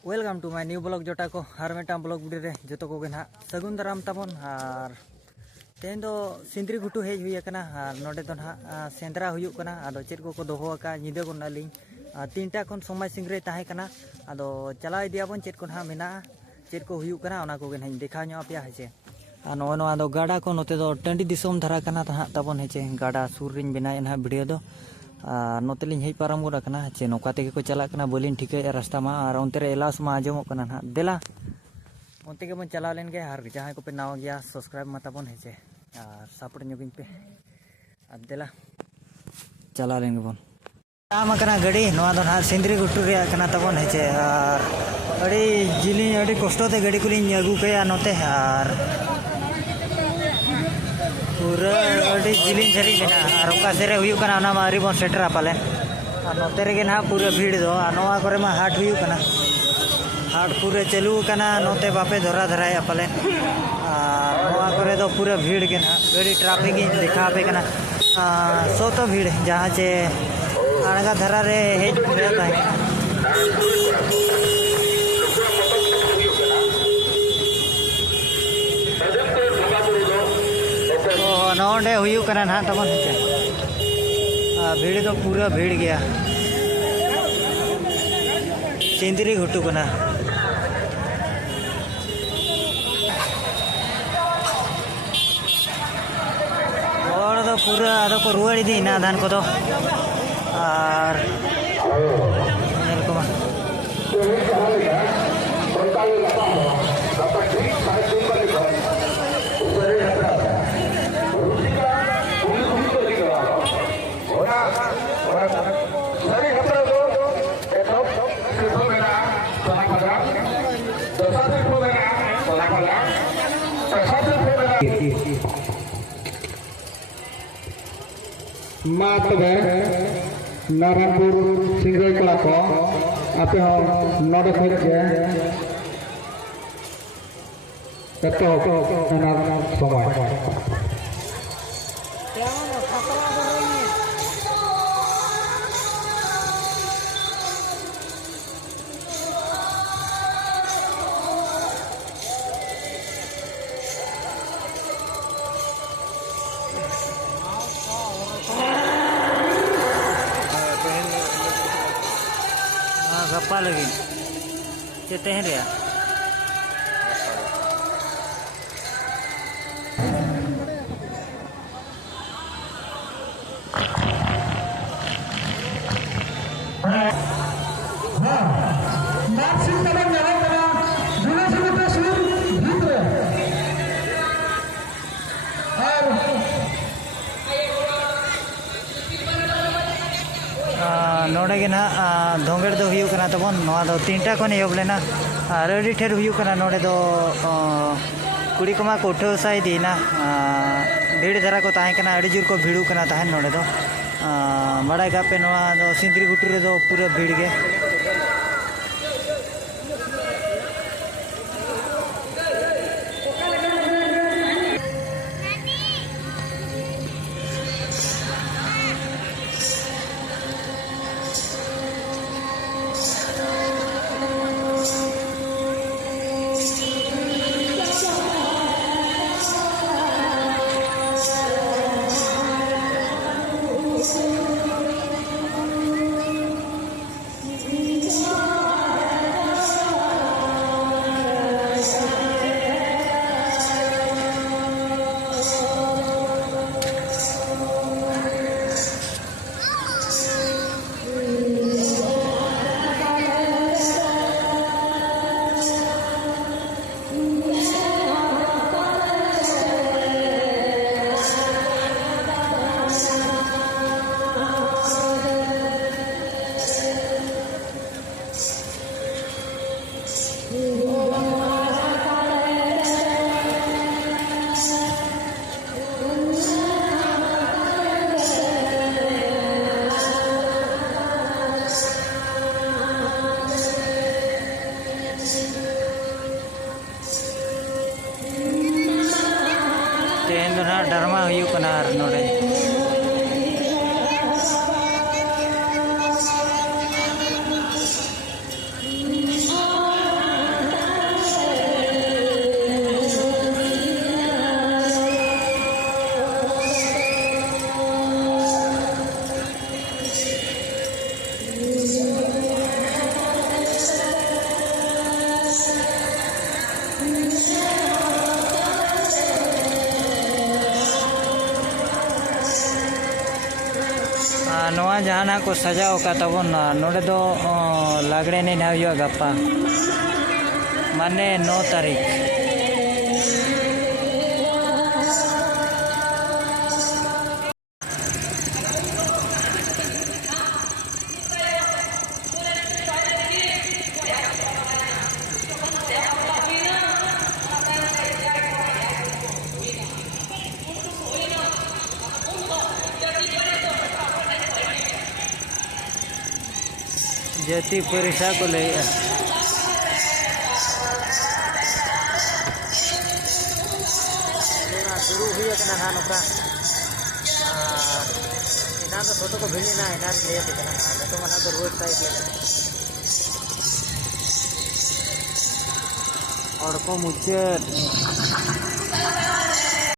welcome to my new blog जोटा को हर Meta blog video रे जो को ना सगुन दाराम ताबन और तेन दो सिंदरी घुटू हेज हुई कना और नोडे तो ना सेंद्रा हुयुक कना आदो चेद को दोहो का निदे को नाली तीनटा खन समय सिंगरे ताहे कना आदो चला इदियाबन चेद को ना मेना चेद को हुयुक कना ओना को गे ना देखा नो आपया हेचे नो नो आदो गाडा को नोते दो टंडी दिसोम धरा कना ता ताबन हेचे गाडा सुर रिन बनाए ना वीडियो दो नोते लिंग हेज पाराम गोड़ा कना चे नौका तेगे को चला कना बोलिन ठीके रास्ता मा और ओनते रे एलास मा आजमो कना ना देला ओनते के बन चला लेन गे हर जहां को पे नाव गया सब्सक्राइब मता बन हेचे और सपोर्ट न्यूगिन पे देला चला लेन गे बन काम कना गाड़ी नोआ दो ना सिंदरी गुटू रे कना तबन हेचे और अड़ी जिली अड़ी कष्ट ते गाड़ी कुलिन अगु कया नोते और पूरा अड़ी जिली झरी मेना और ओका सेरे हुयु कना ना मारी बन सेटर पाले और नोते रे ना पूरा भीड़ दो नोआ करे मा हाट हुयु कना हाट पूरे चालू कना नोते बापे धरा धराया पाले नोआ करे दो पूरा भीड़ के ना गाड़ी ट्रैफिक देखा पे कना सो तो भीड़ जहाँ चे आड़गा धरा रे हेज रहता है नोडे हुयु कना ना तबन हेचे भीड़ तो पूरा भीड़ गया सिंदरी घुटू कना और तो पूरा आदो को रुआड़ी दी ना धान को तो और नेल को मात नारायणपुर सिंगल कला को आप नोडे खज के कतो समय गप्पा लगी चेते हैं रे नोडे गे ना धोंगेड़ दो हुयु कना तबन नोआ दो तीनटा कोन एहब लेना और अड़ी ठेर हुयु कना नोडे दो कुड़ी को मा को उठो साई दीना भीड़ धरा को ताहे कना अड़ी जोर को भीड़ू कना ताहे नोडे दो बड़ाई गापे नोआ दो सिंदरी गुटू रे दो पूरा भीड़ गे डरमा हुयु कना नोडे जहाना को सजाओ का तबन नोडे दो लागड़े ने हुआ गप्पा माने 9 तारीख जाति परीक्षा को ले शुरू हुई ना नौका इना तो फोटो को भिड़ी ना इना ले तो मना तो रोड साइड ले और को मुझे